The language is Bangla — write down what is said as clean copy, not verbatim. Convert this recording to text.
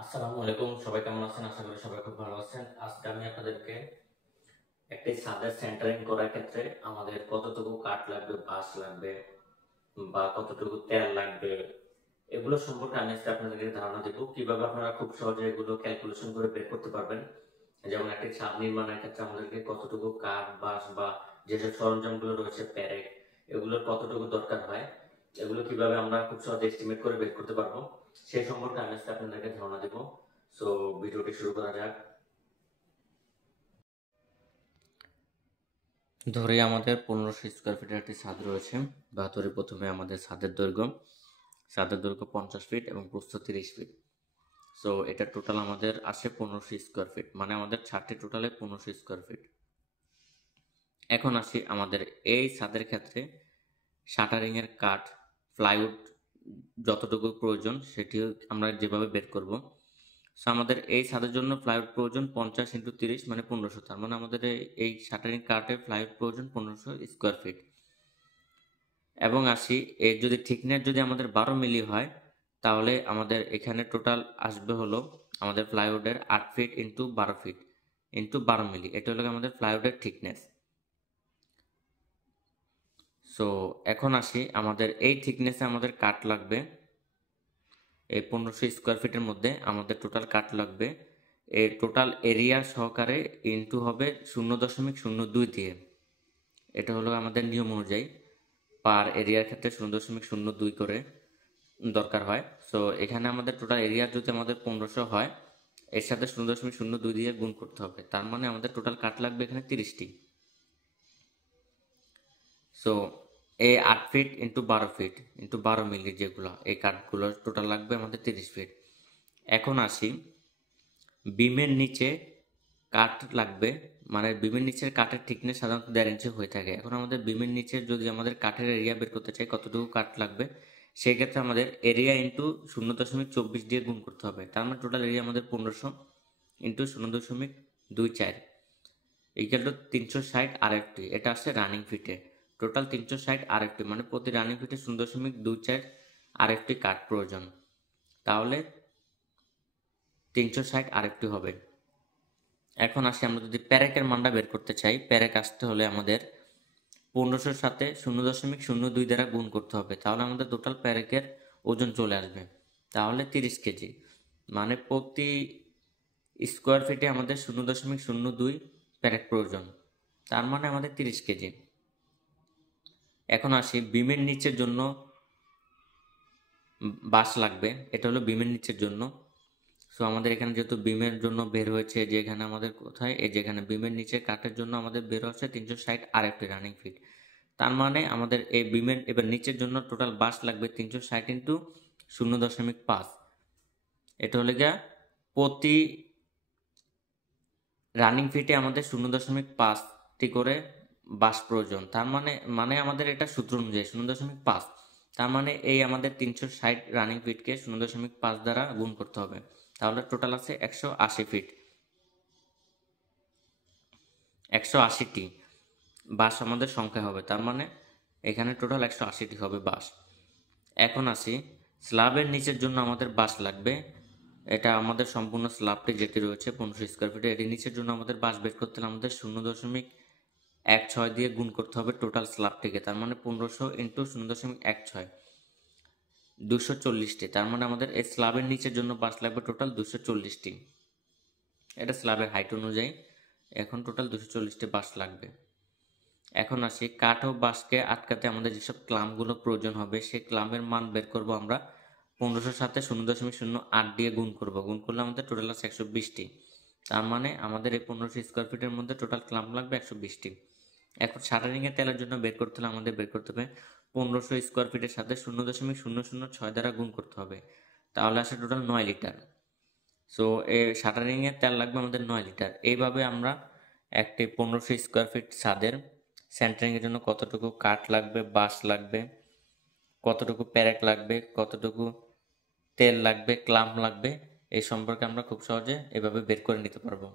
আসসালামু আলাইকুম, সবাই কেমন আছেন? আশা করি সবাই খুব ভালো আছেন। আজকে আমি আপনাদেরকে একটি ছাদের সেন্টারিং করার ক্ষেত্রে আমাদের কতটুকু কাঠ লাগবে, বাঁশ লাগবে বা কতটুকু তেল লাগবে, এগুলো সম্পর্কে আমি আজকে আপনাদেরকে ধারণা দেবো। কিভাবে আপনারা খুব সহজে এগুলো ক্যালকুলেশন করে বের করতে পারবেন। যেমন একটি ছাদ নির্মাণের ক্ষেত্রে আমাদেরকে কতটুকু কাঠ, বাঁশ বা যেসব সরঞ্জামগুলো রয়েছে, প্যারেক, এগুলোর কতটুকু দরকার হয়, এগুলো কিভাবে আমরা খুব সহজে এস্টিমেট করে বের করতে পারবো, সেই সম্পর্কে আমি আজকে আপনাদেরকে ধারণা দেবো। সো ভিডিওটি শুরু করা যাক। ধরে আমাদের 1500 স্কোয়ার ফিটের একটি ছাদ রয়েছে বা ধরে প্রথমে আমাদের ছাদের দৈর্ঘ্য 50 ফিট এবং প্রস্থ 30 ফিট। সো এটা টোটাল আমাদের আসে 1500 স্কোয়ার ফিট, মানে আমাদের ছাদটি টোটালে 1500 স্কোয়ার ফিট। এখন আসি আমাদের এই ছাদের ক্ষেত্রে শাটারিং এর কাঠ, প্লাইউড যতটুকু প্রয়োজন সেটি আমরা যেভাবে বের করব। সো আমাদের এই ছাদের জন্য প্লাইউড প্রয়োজন 50 × 30 মানে 1500, তার মানে আমাদের এই শাটারিং কাঠের প্লাইউড প্রয়োজন 1500 স্কোয়ার ফিট। এবং আসি এর যদি থিকনেস যদি আমাদের 12 মিলি হয়, তাহলে আমাদের এখানে টোটাল আসবে হলো আমাদের প্লাইউডের 8 ফিট ইন্টু 12 ফিট ইন্টু 12 মিলি, এটা হলো আমাদের প্লাইউডের থিকনেস। সো এখন আসি আমাদের এই থিকনেসে আমাদের কাঠ লাগবে, এই 1500 স্কোয়ার ফিটের মধ্যে আমাদের টোটাল কাঠ লাগবে এর টোটাল এরিয়া সহকারে ইনটু হবে 0.02 দিয়ে। এটা হলো আমাদের নিয়ম অনুযায়ী পার এরিয়ার ক্ষেত্রে 0.02 করে দরকার হয়। সো এখানে আমাদের টোটাল এরিয়া যদি আমাদের 1500 হয়, এর সাথে 0.02 দিয়ে গুণ করতে হবে, তার মানে আমাদের টোটাল কাঠ লাগবে এখানে 30টি। সো এই 8 ফিট ইন্টু 12 ফিট ইন্টু 12 মিলি যেগুলো, এই কাঠগুলো টোটাল লাগবে আমাদের 30 ফিট। এখন আসি বিমের নিচে কাঠ লাগবে, মানে বিমের নিচের কাঠের থিকনেস সাধারণত 1.5 ইঞ্চি হয়ে থাকে। এখন আমাদের বিমের নিচে যদি আমাদের কাঠের এরিয়া বের করতে চাই কতটুকু কাঠ লাগবে, সেই ক্ষেত্রে আমাদের এরিয়া ইন্টু 0.24 দিয়ে গুণ করতে হবে, তার মানে টোটাল এরিয়া আমাদের 1500 ইন্টু 0.24 ইকুয়াল টু 360 আরএফটি। এটা আসছে রানিং ফিটে, টোটাল 360 আরএফটি, মানে প্রতি রানিং ফিটে 0.24 আরএফটি কাঠ প্রয়োজন, তাহলে 360 আরএফটি হবে। এখন আসি আমরা যদি প্যারেকের মানটা বের করতে চাই, প্যারেক আসতে হলে আমাদের 1500-র সাথে 0.02 দ্বারা গুণ করতে হবে, তাহলে আমাদের টোটাল প্যারেকের ওজন চলে আসবে, তাহলে 30 কেজি, মানে প্রতি স্কোয়ার ফিটে আমাদের 0.02 প্যারেক প্রয়োজন, তার মানে আমাদের 30 কেজি। এখন আসি বিমের নিচের জন্য বাঁশ লাগবে, এটা হলো বিমের নিচের জন্য। সো আমাদের এখানে যেহেতু বিমের জন্য বের হয়েছে, যে এখানে আমাদের কোথায়, এই যেখানে বিমের নিচে কাঠের জন্য আমাদের বের হচ্ছে 360 আরএফটি রানিং ফিট, তার মানে আমাদের এই বিমের এবার নিচের জন্য টোটাল বাঁশ লাগবে 360 ইন্টু 0.5, এটা হলে গিয়া প্রতি রানিং ফিটে আমাদের 0.5টি করে বাঁশ প্রয়োজন, তার মানে আমাদের এটা সূত্র অনুযায়ী 0.5, তার মানে এই আমাদের 360 রানিং ফিটকে 0.5 দ্বারা গুণ করতে হবে, তাহলে টোটাল আছে 180 ফিট, 180টি বাঁশ আমাদের সংখ্যা হবে, তার মানে এখানে টোটাল 180টি হবে বাঁশ। এখন আসি স্ল্যাবের নিচের জন্য আমাদের বাঁশ লাগবে, এটা আমাদের সম্পূর্ণ স্ল্যাবটি যেটি রয়েছে 1500 স্কোয়ার ফিটে, এটির নিচের জন্য আমাদের বাঁশ বের করতে হলে আমাদের 0.16 দিয়ে গুণ করতে হবে টোটাল স্ল্যাবটিকে, তার মানে 1500 ইন্টু 0.16 240টি, তার মানে আমাদের এই স্ল্যাবের নিচের জন্য বাঁশ লাগবে টোটাল 240টি, এটা স্ল্যাবের হাইট অনুযায়ী। এখন টোটাল 240টি বাঁশ লাগবে। এখন আসি কাঠ ও বাঁশকে আটকাতে আমাদের যেসব ক্লাম্পগুলো প্রয়োজন হবে, সেই ক্লাম্পের মান বের করব আমরা 1500-র সাথে 0.08 দিয়ে গুণ করব, গুণ করলে আমাদের টোটাল আছে 120টি, তার মানে আমাদের এই 1500 স্কোয়ার ফিটের মধ্যে টোটাল ক্লাম্প লাগবে 120টি। এখন শাটারিংয়ের তেলের জন্য বের করতে হলে আমাদের বের করতে হবে 1500 স্কোয়ার ফিটের সাথে 0.006 দ্বারা গুণ করতে হবে, তাহলে আসে টোটাল 9 লিটার। সো এই শাটারিংয়ের তেল লাগবে আমাদের 9 লিটার। এইভাবে আমরা একটি 1500 স্কোয়ার ফিট ছাদের সেন্টারিংয়ের জন্য কতটুকু কাঠ লাগবে, বাঁশ লাগবে, কতটুকু প্যারেক লাগবে, কতটুকু তেল লাগবে, ক্লাম্প লাগবে, এই সম্পর্কে আমরা খুব সহজে এভাবে বের করে নিতে পারবো।